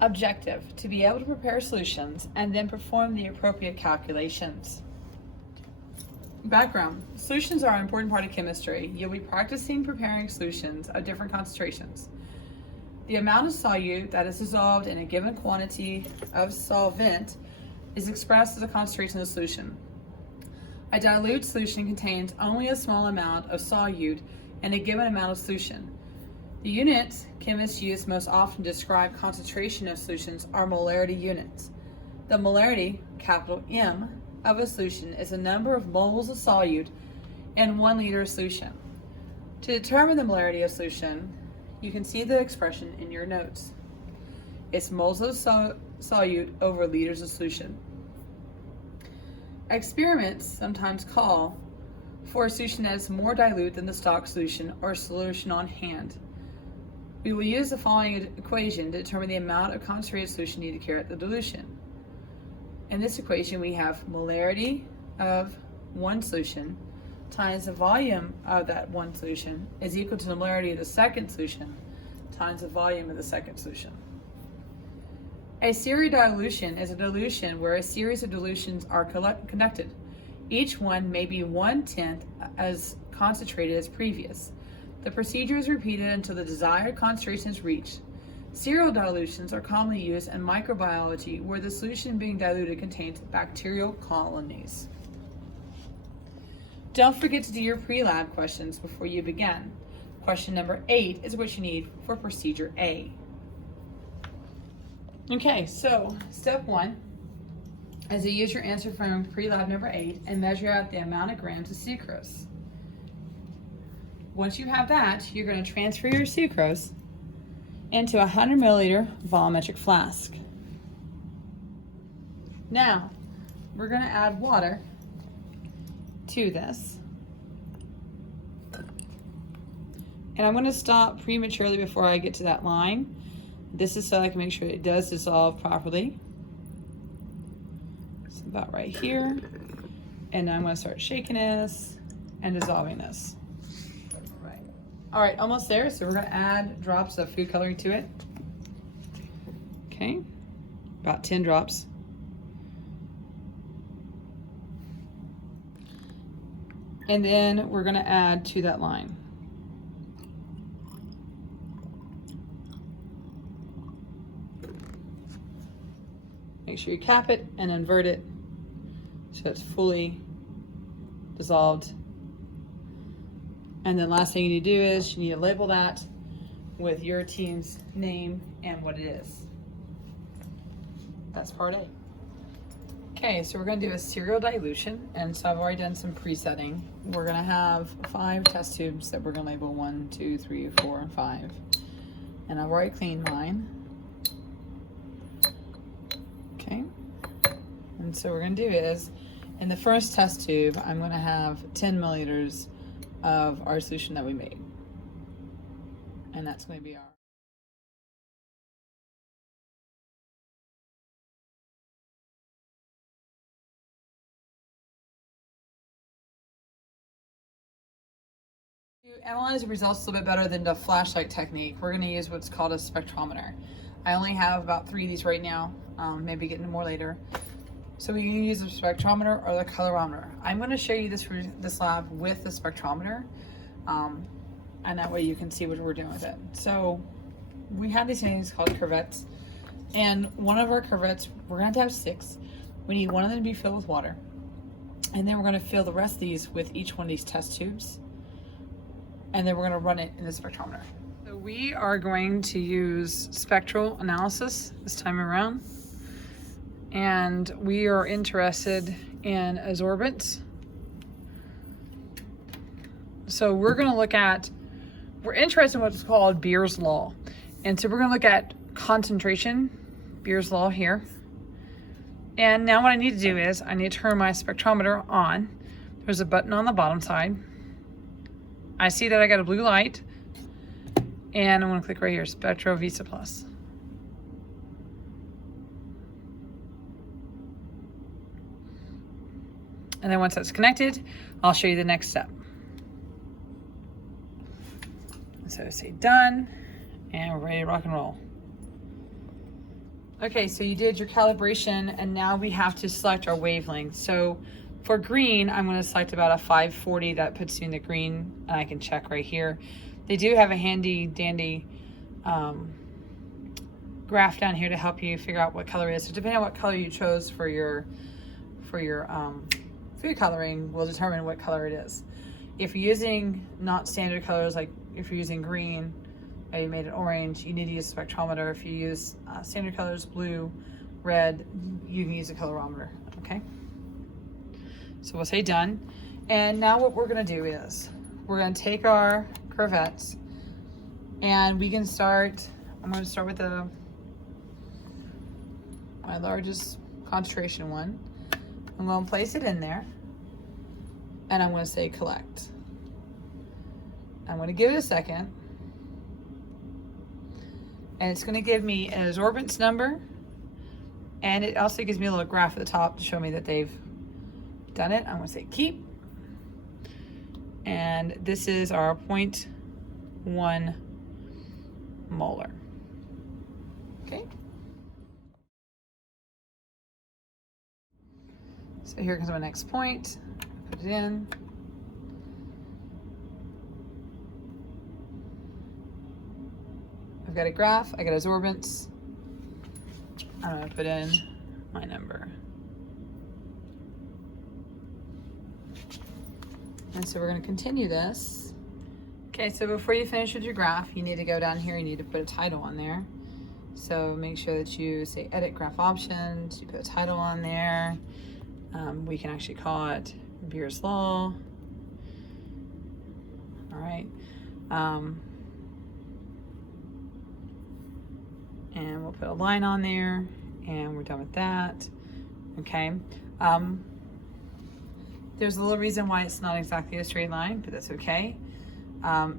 Objective, to be able to prepare solutions and then perform the appropriate calculations. Background, solutions are an important part of chemistry. You'll be practicing preparing solutions of different concentrations. The amount of solute that is dissolved in a given quantity of solvent is expressed as a concentration of the solution. A dilute solution contains only a small amount of solute in a given amount of solution. The units chemists use most often to describe concentration of solutions are molarity units. The molarity, capital M, of a solution is the number of moles of solute in 1 liter of solution. To determine the molarity of solution, you can see the expression in your notes. It's moles of solute over liters of solution. Experiments sometimes call for a solution that is more dilute than the stock solution or solution on hand. We will use the following equation to determine the amount of concentrated solution needed to carry out the dilution. In this equation, we have molarity of one solution times the volume of that one solution is equal to the molarity of the second solution times the volume of the second solution. A series dilution is a dilution where a series of dilutions are conducted. Each one may be 1/10 as concentrated as previous. The procedure is repeated until the desired concentration is reached. Serial dilutions are commonly used in microbiology where the solution being diluted contains bacterial colonies. Don't forget to do your pre-lab questions before you begin. Question number 8 is what you need for procedure A. Okay, so step 1 is to use your answer from pre-lab number 8 and measure out the amount of grams of sucrose. Once you have that, you're going to transfer your sucrose into a 100 milliliter volumetric flask. Now, we're going to add water to this. And I'm going to stop prematurely before I get to that line. This is so I can make sure it does dissolve properly. It's about right here. And I'm going to start shaking this and dissolving this. All right, almost there. So we're going to add drops of food coloring to it. Okay, about 10 drops. And then we're going to add to that line. Make sure you cap it and invert it so it's fully dissolved. And then last thing you need to do is you need to label that with your team's name and what it is. That's part A. Okay, so we're going to do a serial dilution, and so I've already done some presetting. We're going to have 5 test tubes that we're going to label 1, 2, 3, 4, and 5. And I've already cleaned mine. Okay, and so what we're going to do is, in the first test tube, I'm going to have 10 milliliters of our solution that we made. And that's going to be our to analyze the results a little bit better than the flashlight technique. We're going to use what's called a spectrometer. I only have about 3 of these right now, maybe getting more later. So we can use the spectrometer or the colorimeter. I'm going to show you this lab with the spectrometer, and that way you can see what we're doing with it. So we have these things called cuvettes, and one of our cuvettes, we're going to have 6. We need one of them to be filled with water, and then we're going to fill the rest of these with each one of these test tubes, and then we're going to run it in the spectrometer. So we are going to use spectral analysis this time around. And we are interested in adsorbents. So we're going to look at, we're interested in what's called Beer's Law. And so we're going to look at concentration, Beer's Law here. And now what I need to do is I need to turn my spectrometer on. There's a button on the bottom side. I see that I got a blue light. And I'm going to click right here, SpectroVisa Plus. And then once that's connected, I'll show you the next step. So say done, and we're ready to rock and roll. Okay, so you did your calibration and now we have to select our wavelength. So for green, I'm going to select about a 540. That puts you in the green, and I can check right here. They do have a handy dandy graph down here to help you figure out what color it is. So depending on what color you chose for your food coloring will determine what color it is. If you're using not standard colors, like if you're using green, you made it orange, you need to use a spectrometer. If you use standard colors, blue, red, you can use a colorimeter, okay? So we'll say done. And now what we're gonna do is, we're gonna take our curvettes and we can start, I'm gonna start with my largest concentration one. I'm gonna place it in there and I'm gonna say collect. I'm gonna give it a second. And it's going to give me an absorbance number, and it also gives me a little graph at the top to show me that they've done it. I'm going to say keep, and this is our 0.1 molar. Okay. So here comes my next point. Put it in. I've got a graph, I got absorbance. I'm gonna put in my number. And so we're gonna continue this. Okay, so before you finish with your graph, you need to go down here, you need to put a title on there. So make sure that you say edit graph options, you put a title on there. We can actually call it Beer's Law. All right. And we'll put a line on there, and we're done with that. Okay. There's a little reason why it's not exactly a straight line, but that's okay.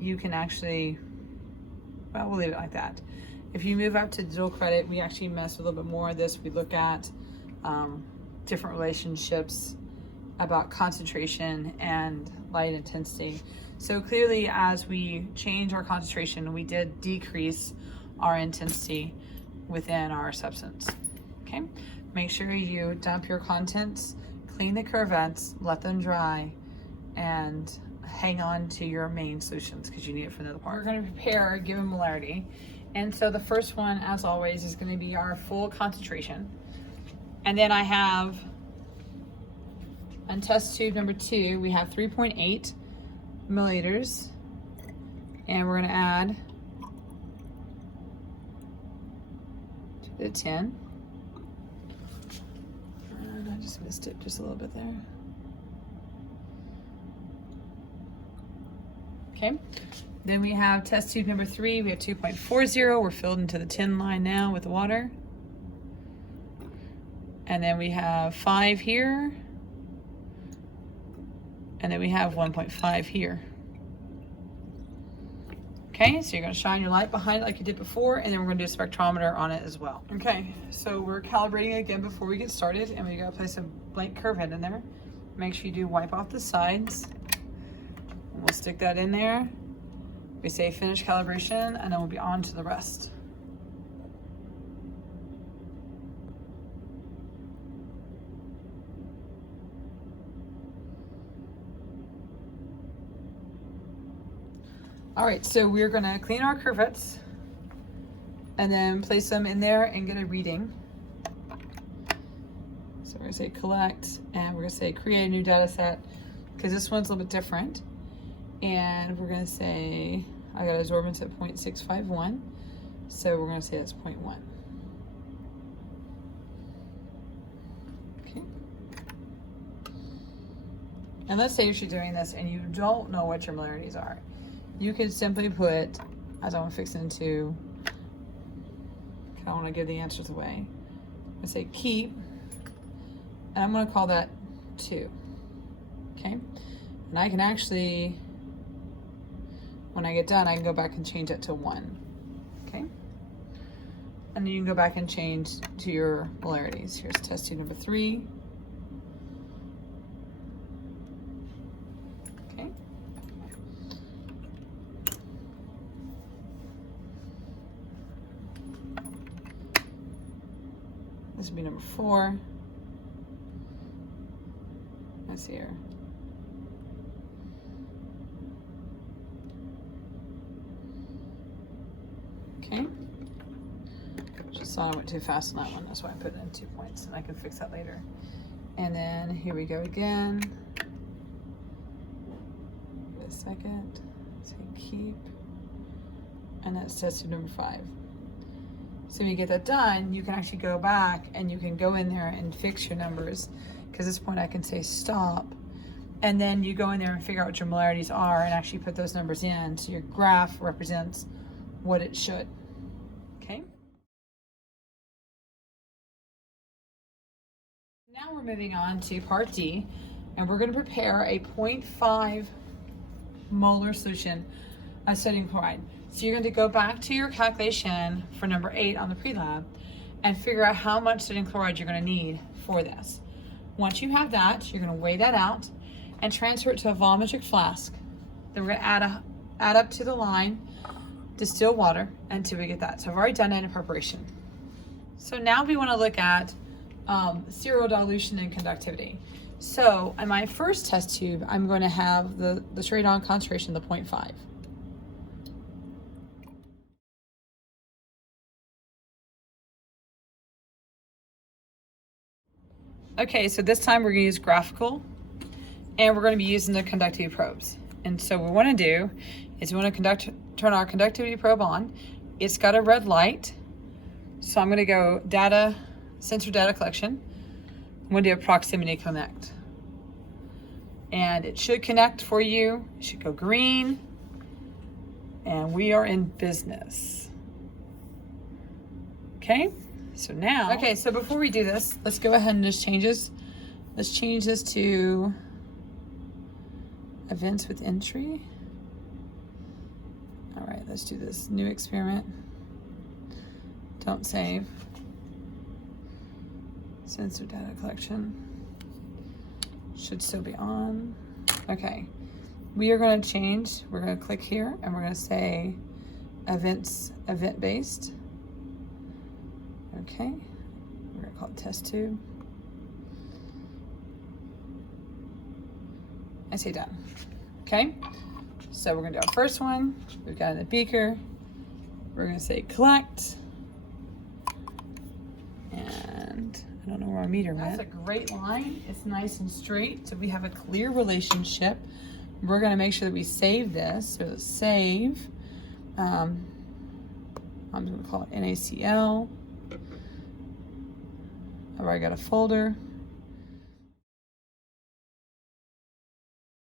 You can actually, well, we'll leave it like that. If you move up to dual credit, we actually mess with a little bit more of this. We look at different relationships about concentration and light intensity. So clearly, as we change our concentration, we did decrease our intensity within our substance. Okay, make sure you dump your contents, clean the curvettes, let them dry, and hang on to your main solutions because you need it for another part. We're going to prepare a given molarity, and so the first one, as always, is going to be our full concentration. And then I have on test tube number 2, we have 3.8 milliliters, and we're going to add to the 10. And I just missed it just a little bit there. Okay, then we have test tube number 3, we have 2.40. We're filled into the 10 line now with water. And then we have 5 here. And then we have 1.5 here. Okay, so you're gonna shine your light behind it like you did before, and then we're gonna do a spectrometer on it as well. Okay, so we're calibrating again before we get started, and we gotta place a blank curve head in there. Make sure you do wipe off the sides. And we'll stick that in there. We say finish calibration, and then we'll be on to the rest. All right, so we're gonna clean our curvettes and then place them in there and get a reading. So we're gonna say collect, and we're gonna say create a new data set, because this one's a little bit different. And we're gonna say, I got absorbance at 0.651, so we're gonna say that's 0.1. Okay. And let's say you're doing this and you don't know what your molarities are. You could simply put, as I'm fixing to, I don't want to give the answers away. I say keep, and I'm going to call that 2. Okay, and I can actually, when I get done, I can go back and change it to 1. Okay, and then you can go back and change to your molarities. Here's test tube number 3. This would be number 4. Let's see here. Okay. Just thought I went too fast on that one. That's why I put it in 2 points, and I can fix that later. And then here we go again. Wait a second. Say keep. And that's test tube number 5. So when you get that done, you can actually go back and you can go in there and fix your numbers. Because at this point I can say stop. And then you go in there and figure out what your molarities are and actually put those numbers in. So your graph represents what it should. Okay? Now we're moving on to part D, and we're going to prepare a 0.5 molar solution of sodium chloride. So you're going to go back to your calculation for number 8 on the pre-lab and figure out how much sodium chloride you're going to need for this. Once you have that, you're going to weigh that out and transfer it to a volumetric flask. Then we're going to add up to the line distilled water until we get that. So I've already done that in preparation. So now we want to look at serial dilution and conductivity. So in my first test tube, I'm going to have the straight on concentration, the 0.5. Okay, so this time we're going to use graphical, and we're going to be using the conductivity probes. And so what we want to do is we want to turn our conductivity probe on. It's got a red light, so I'm going to go sensor data collection. I'm going to do a proximity connect. And it should connect for you. It should go green. And we are in business. Okay, so now, okay, so before we do this, let's go ahead and just change this. Let's change this to events with entry. All right, let's do this new experiment. Don't save. Sensor data collection should still be on. Okay, we are going to change. We're going to click here and we're going to say event based. Okay, we're going to call it test tube. I say done. Okay, so we're going to do our first one. We've got in the beaker. We're going to say collect. And I don't know where our meter went. That's a great line. It's nice and straight. So we have a clear relationship. We're going to make sure that we save this. So let's save. I'm going to call it NaCl. I've already got a folder.